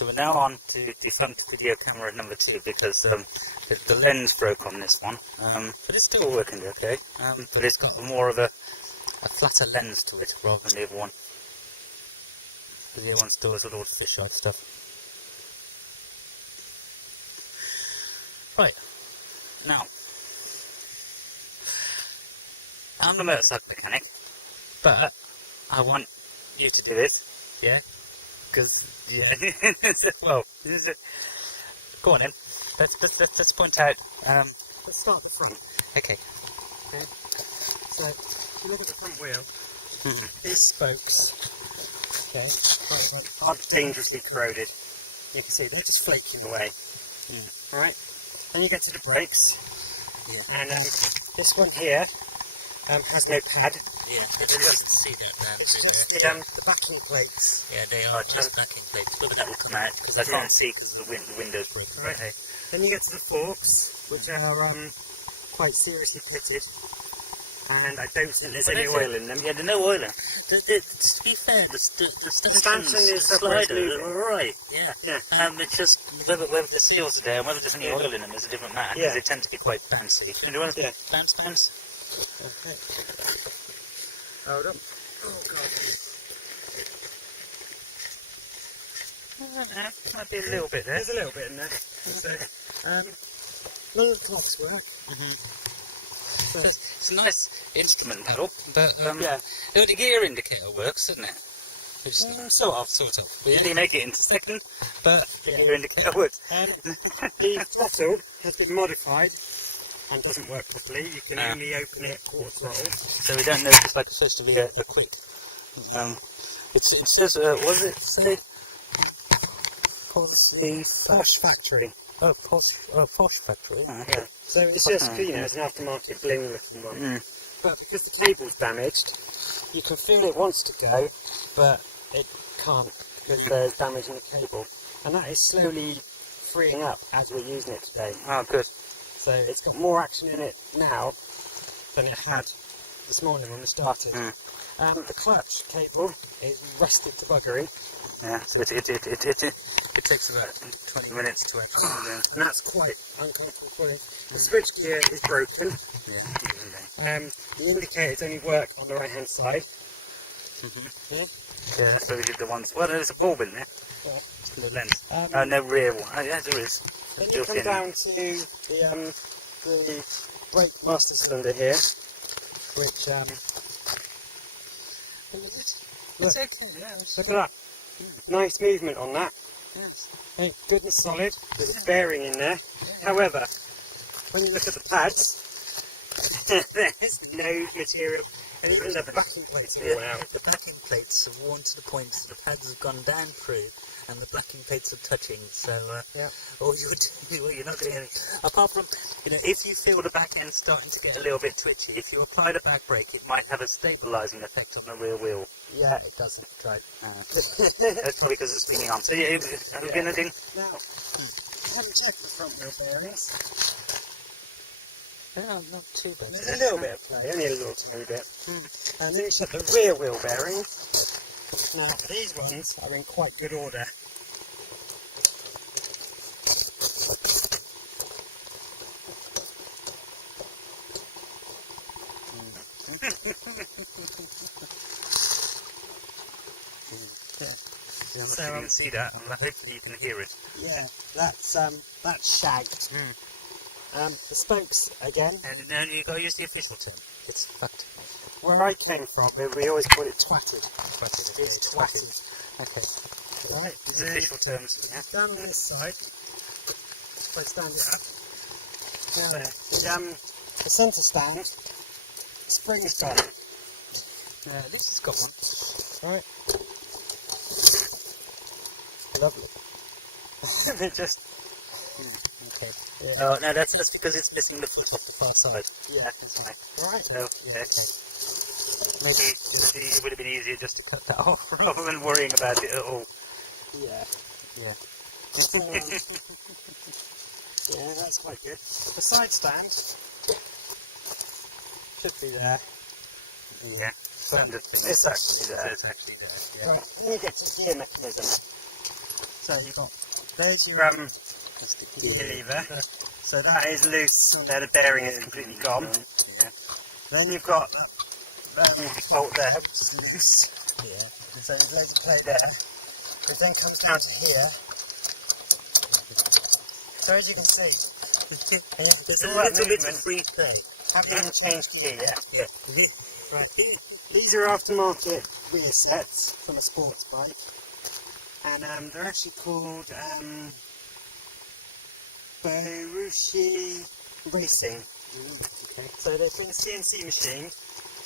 So we're now on to defunct video camera number 2 because the lens broke on this one, but it's still working okay. But it's got more of a flatter lens to it rather than the other one. The other one still has a lot of fisheye stuff. Right, now, I'm a motorcycle mechanic, but I want you to do this, yeah? Because, yeah, well, go on then, let's point out, let's start at the front. Okay. So, if you look at the front wheel, these spokes, okay, are dangerously corroded. You can see they're just flaking away. Right? Then you get to the brakes, and this one here has no pad. Yeah, you doesn't see that. It's just the backing plates. Yeah, they are just backing plates. But that will come out because I can't see because the window's broken. Right. Hey. Then you get to the forks, which are quite seriously pitted. And I don't think there's any oil in them. Yeah, there's no oil in them. To be fair, the stanchions, the slider, right, yeah. It's just whether the seals are there and whether there's any oil in them is a different matter, because they tend to be quite bouncy. Do you want to bounce? Okay. Hold up. Oh, God. Might be a little bit there. There's a little bit in there. So, none of the clocks work. So it's a nice instrument pedal, but the gear indicator works, doesn't it? Sort of. We didn't make it into second, but the gear indicator works. The throttle has been modified and doesn't work properly. You can only open it quarter throttle. So we don't know if it's like supposed to be a quick. It says, what does it say? Policy Posh Factory. Oh, Posh Factory. Yeah. So it's just, it's an aftermarket bling looking one. But because the cable's damaged, you can feel it wants to go, but it can't because there's damage in the cable. And that is slowly freeing up as we're using it today. Oh, good. So it's got more action in it now than it had this morning when we started. The clutch cable is rusted to buggery. Yeah, so it takes about 20 minutes to actually do. And that's quite uncomfortable for it. The switch gear is broken. The indicators only work on the right hand side. Yeah, so we did the ones. Well, there's a bulb in there. The lens. No rear one. Oh, yeah, there is. Then you come down to the brake master cylinder here, which it's okay. Yeah, look at that. Nice movement on that. Yes. Good and solid. There's a bearing in there. However, when you look at the pads, there's no material. And even the backing plates are worn out. The backing plates are worn to the point that the pads have gone down through and the backing plates are touching. So, all you're not doing anything. Apart from, if you feel the back end starting to get a little bit twitchy, if you apply the back brake, it might have a stabilising effect on the rear wheel. Yeah, it doesn't. Right. That's probably because it's spinning on. So, have you been anything? Now, I haven't checked the front wheel bearings. Yeah, not too bad. There's a little bit of play, only a little tiny bit. And then you check the rear wheel bearings. Now, these ones are in quite good order. So you can see that, and hopefully you can hear it. Yeah, that's shagged. The spokes again. And then you got to use the official term. It's fucked. Where I came from, we always call it twatted. Twatted. It's twatted. Okay. Right. These are official terms. Down on this side. If I stand it up. Now, the centre stand. Springs back. At least it's got one. Right. Lovely. They're just. Okay. Yeah. Oh, no, that's because it's missing the foot off the far side. Yeah, that's right. Right. So, yeah. Okay. Maybe it would have been easier just to cut that off rather than worrying about it at all. Yeah. Yeah. Yeah, that's quite good. The side stand should be there. Yeah. It's actually there. It's actually there. Yeah. Right, then you get to the gear mechanism. So So you've got, there's your gear lever. So that is loose, there the bearing is completely gone. Yeah. Then you've got bolt there, which is loose. Yeah. So there's loads of play there. It then comes down to here. So as you can see, there's a little bit of free play. Haven't even changed gear yet. Yeah. Right. These are aftermarket rear sets from a sports bike. And they're actually called Barushi Racing. Okay. So they've been CNC machined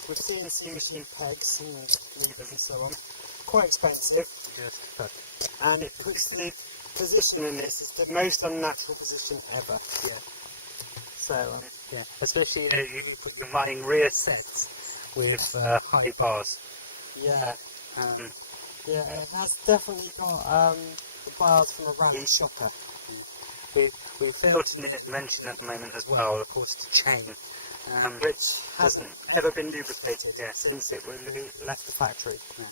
with CNC machine pegs and levers and so on. Quite expensive. Good. And it puts the position in this, it's the most unnatural position ever. Yeah. So, yeah. Especially when you put combining rear sets with high bars. yeah. Yeah, it has definitely got the bars from a rally shocker. We failed to mention at the moment as well, of course, the chain, Which hasn't ever been lubricated since it left the factory. Yeah.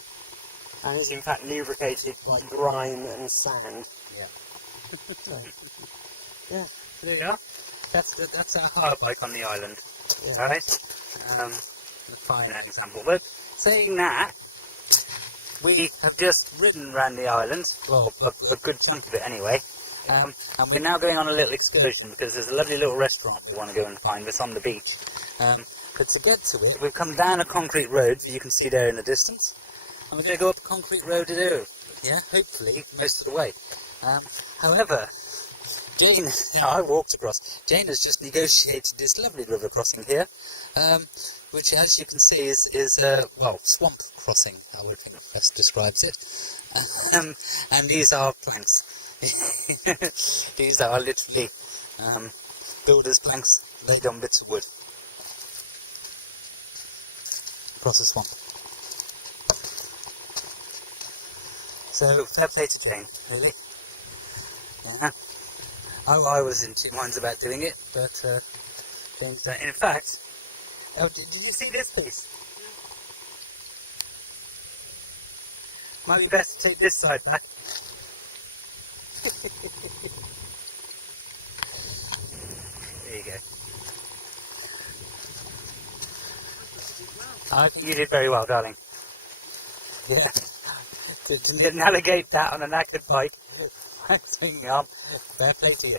And is in fact lubricated by grime and sand. Yeah. So, yeah. There we are. That's our hire bike on the island. Yeah. Alright? A fine example. But saying that, we have just ridden around the island, well, a good chunk of it anyway, and we're now going on a little excursion because there's a lovely little restaurant we want to go and find that's on the beach. But to get to it, we've come down a concrete road that you can see there in the distance, and we're going to go up a concrete road to do. Yeah, hopefully, most of the way. However, Jane, I walked across, Jane has just negotiated this lovely river crossing here, which as you can see is well, swamp crossing, I would think best describes it. And these are planks. These are literally builders' planks laid on bits of wood across the swamp. So, fair play to Jane, really. Yeah. I was in two minds about doing it, but Jane's done it. In fact, did you see this piece? Might be best to take this side back. There you go. I think you did very well, darling. Yeah. To navigate that on a knackered bike, swinging up, fair play to you.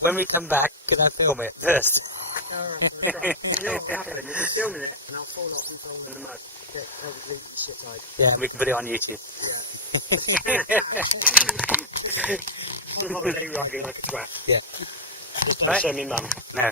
When we come back, can I film it first? You know what will happen? You'll be filming it and I'll fall off and fall in the mud. Get completely shit-eyed. Yeah, we can put it on YouTube. Yeah. On holiday riding like a twat. Yeah. Just don't show me mum. No.